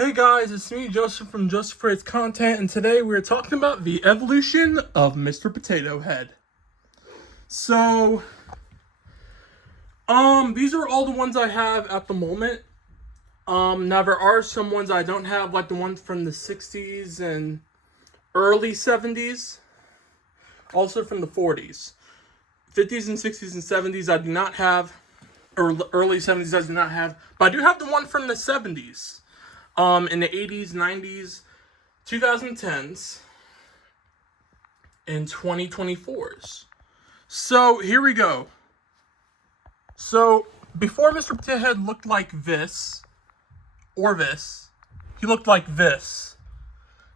Hey guys, it's me, Joseph from Joseph Creates Content, and today we're talking about the evolution of Mr. Potato Head. So, these are all the ones I have at the moment. Now there are some ones I don't have, like the ones from the 60s and early 70s, also from the 40s. 50s and 60s and 70s I do not have, or early 70s I do not have, but I do have the one from the 70s. In the 80s, 90s, 2010s, and 2024s. So here we go. So before Mr. Potato Head looked like this, or this, he looked like this.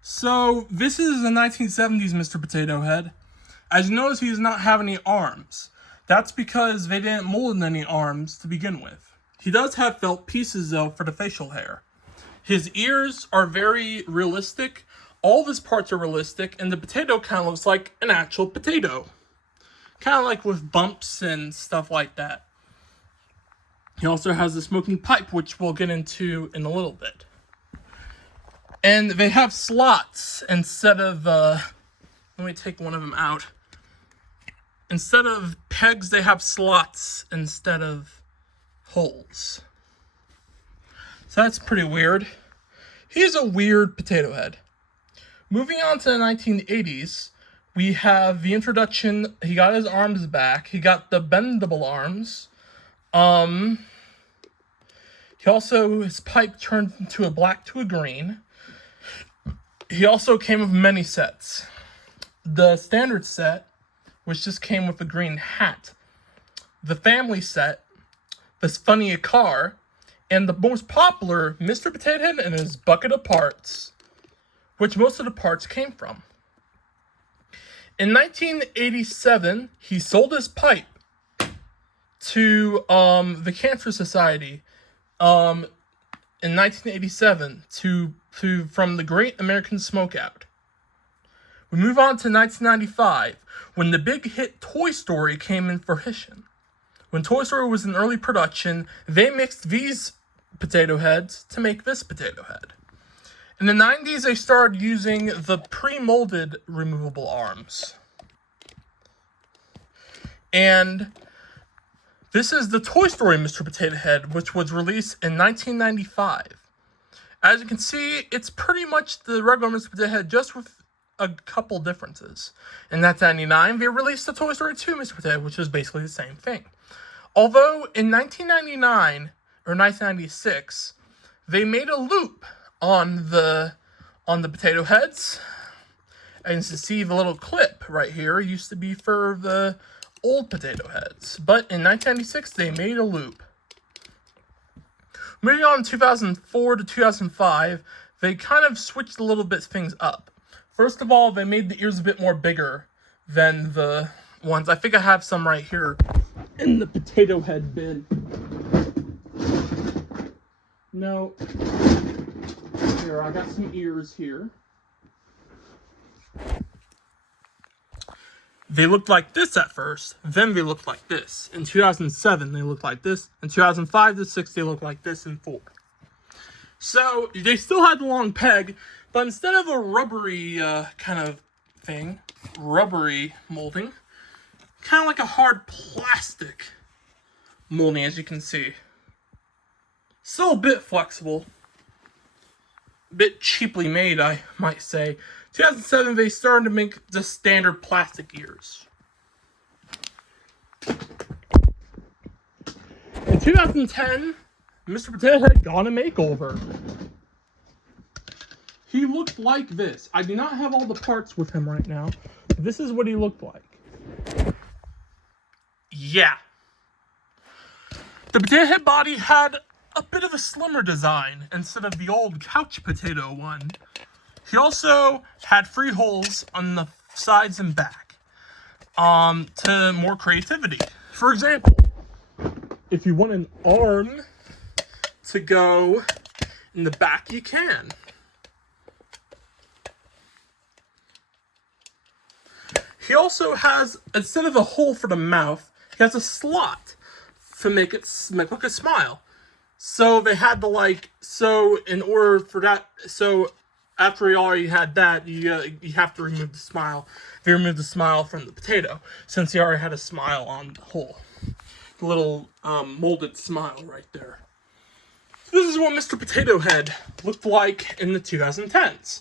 So this is the 1970s Mr. Potato Head. As you notice, he does not have any arms. That's because they didn't mold any arms to begin with. He does have felt pieces though for the facial hair. His ears are very realistic. All of his parts are realistic, and the potato kind of looks like an actual potato. Kind of like with bumps and stuff like that. He also has a smoking pipe, which we'll get into in a little bit. And they have slots instead of, let me take one of them out. Instead of pegs, they have slots instead of holes. So that's pretty weird. He's a weird potato head. Moving on to the 1980s, we have the introduction. He got his arms back. He got the bendable arms. He also, his pipe turned into a black to a green. He also came with many sets. The standard set, which just came with a green hat. The family set, this funny car, and the most popular, Mr. Potato Head and his bucket of parts, which most of the parts came from. In 1987, he sold his pipe to the Cancer Society in 1987 from the Great American Smokeout. We move on to 1995, when the big hit Toy Story came in fruition. When Toy Story was in early production, they mixed these potato heads to make this potato head. In the 90s, they started using the pre-molded removable arms. And this is the Toy Story Mr. Potato Head, which was released in 1995. As you can see, it's pretty much the regular Mr. Potato Head, just with a couple differences. In 1999, they released the Toy Story 2 Mr. Potato Head, which is basically the same thing. Although in 1999 or 1996, they made a loop on the potato heads. And you can see the little clip right here used to be for the old potato heads. But in 1996, they made a loop. Moving on in 2004 to 2005, they kind of switched a little bit things up. First of all, they made the ears a bit more bigger than the ones. I think I have some right here in the potato head bin. No. Here, I got some ears here. They looked like this at first, then they looked like this. In 2007, they looked like this. In 2005 to 6, they looked like this in 4. So, they still had the long peg, but instead of a rubbery kind of thing, rubbery molding, kind of like a hard plastic molding, as you can see. Still a bit flexible. A bit cheaply made, I might say. 2007, they started to make the standard plastic ears. In 2010, Mr. Potato Head got a makeover. He looked like this. I do not have all the parts with him right now. This is what he looked like. Yeah. The potato head body had a bit of a slimmer design instead of the old couch potato one. He also had 3 holes on the sides and back to more creativity. For example, if you want an arm to go in the back, you can. He also has, instead of a hole for the mouth, he has a slot to make it look like a smile. So they had to like, so in order for that, so after you already had that, you have to remove the smile. They remove the smile from the potato, since you already had a smile on the hole. The little molded smile right there. So this is what Mr. Potato Head looked like in the 2010s.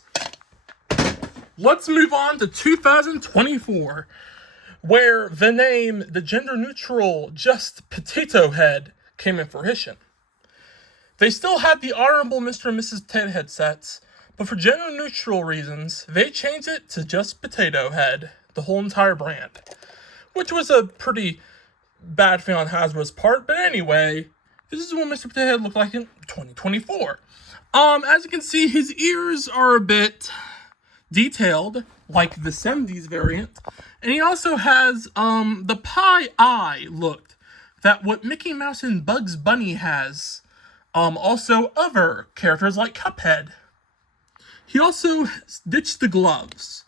Let's move on to 2024, where the name, the gender-neutral Just Potato Head, came in fruition. They still had the honorable Mr. and Mrs. Potato Head sets, but for gender-neutral reasons, they changed it to Just Potato Head, the whole entire brand, which was a pretty bad thing on Hasbro's part. But anyway, this is what Mr. Potato Head looked like in 2024. As you can see, his ears are a bit detailed, like the 70s variant, and he also has the pie eye look that what Mickey Mouse and Bugs Bunny has. Also other characters like Cuphead. He also ditched the gloves.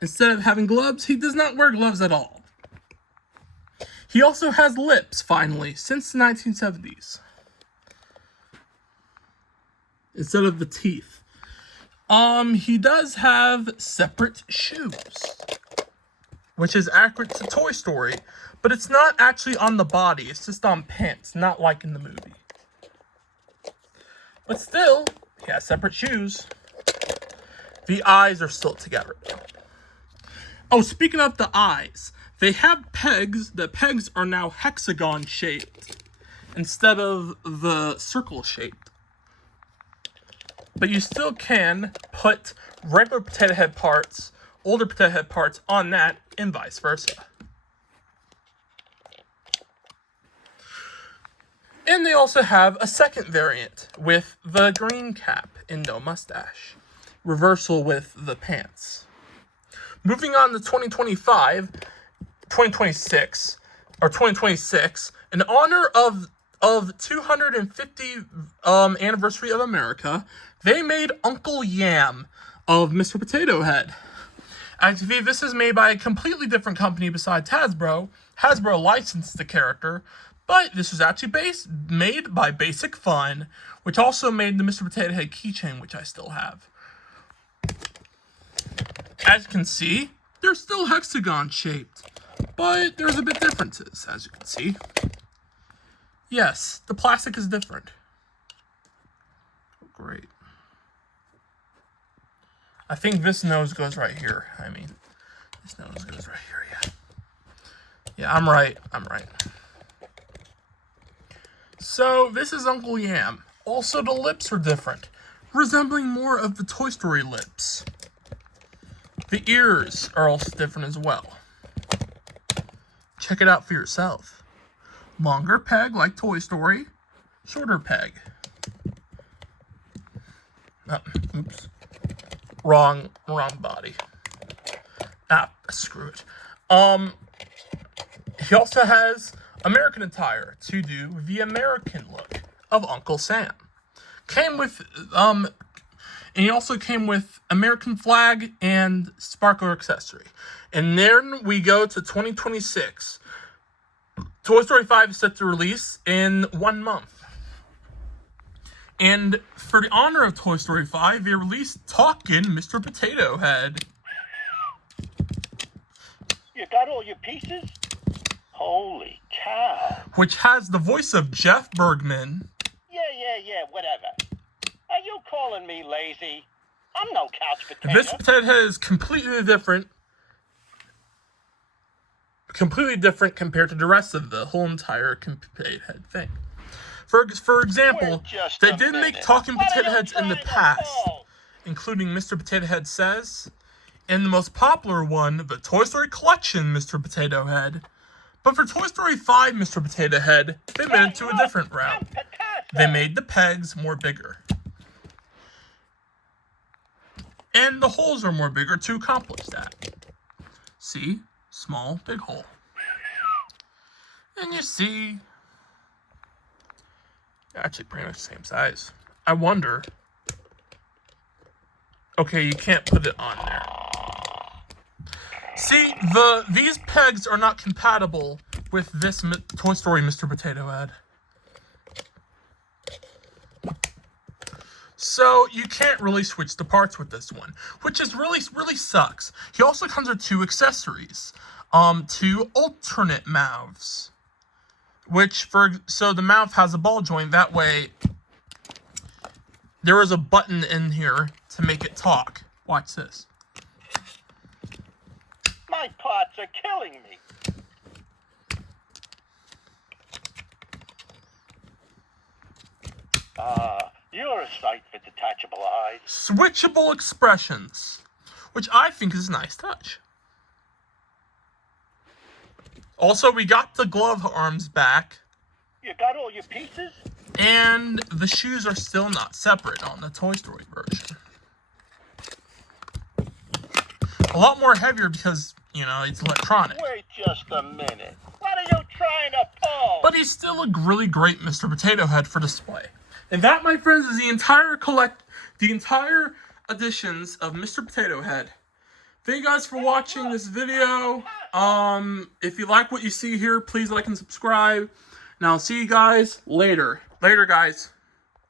Instead of having gloves, he does not wear gloves at all. He also has lips, finally, since the 1970s. Instead of the teeth. He does have separate shoes, which is accurate to Toy Story, but it's not actually on the body, it's just on pants, not like in the movie. But still, he has separate shoes. The eyes are still together. Oh, speaking of the eyes, they have pegs. The pegs are now hexagon shaped instead of the circle shaped. But you still can put regular Potato Head parts, older Potato Head parts on that, and vice versa. And they also have a second variant with the green cap and no mustache. Reversal with the pants. Moving on to 2026, in honor of 250 anniversary of America, they made Uncle Yam of Mr. Potato Head. Actually, this is made by a completely different company besides Hasbro. Hasbro licensed the character, but this was actually made by Basic Fun, which also made the Mr. Potato Head keychain, which I still have. As you can see, they're still hexagon shaped, but there's a bit differences, as you can see. Yes, the plastic is different. Great. I think this nose goes right here. This nose goes right here, yeah. Yeah, I'm right. So, this is Uncle Yam. Also, the lips are different, resembling more of the Toy Story lips. The ears are also different as well. Check it out for yourself. Longer peg like Toy Story, shorter peg. Oops. Wrong body. Screw it. He also has American attire to do the American look of Uncle Sam. And he also came with American flag and sparkler accessory. And then we go to 2026. Toy Story 5 is set to release in 1 month. And for the honor of Toy Story 5, they released Talkin' Mr. Potato Head. You got all your pieces? Holy cow. Which has the voice of Jeff Bergman. Yeah, whatever. Are you calling me lazy? I'm no couch potato. This potato head is completely different. Completely different compared to the rest of the whole entire potato head thing. For example, they did make talking potato heads in the past, including Mr. Potato Head Says, and the most popular one, the Toy Story Collection Mr. Potato Head. But for Toy Story 5 Mr. Potato Head, they went into a different route. They made the pegs more bigger. And the holes are more bigger to accomplish that. See? Small, big hole. And you see, actually pretty much the same size. I wonder. Okay, you can't put it on there. See, these pegs are not compatible with this Toy Story Mr. Potato Head. So you can't really switch the parts with this one, which is really sucks. He also comes with 2 accessories, 2 alternate mouths, so the mouth has a ball joint. That way, there is a button in here to make it talk. Watch this. My parts are killing me. You're a sight for detachable eyes. Switchable expressions, which I think is a nice touch. Also, we got the glove arms back, You got all your pieces? and the shoes are still not separate on the Toy Story version. A lot more heavier because, you know, it's electronic. Wait just a minute. What are you trying to pull? But he's still a really great Mr. Potato Head for display. And that, my friends, is the entire editions of Mr. Potato Head. Thank you guys for watching this video. If you like what you see here, please like and subscribe. And I'll see you guys later. Later, guys.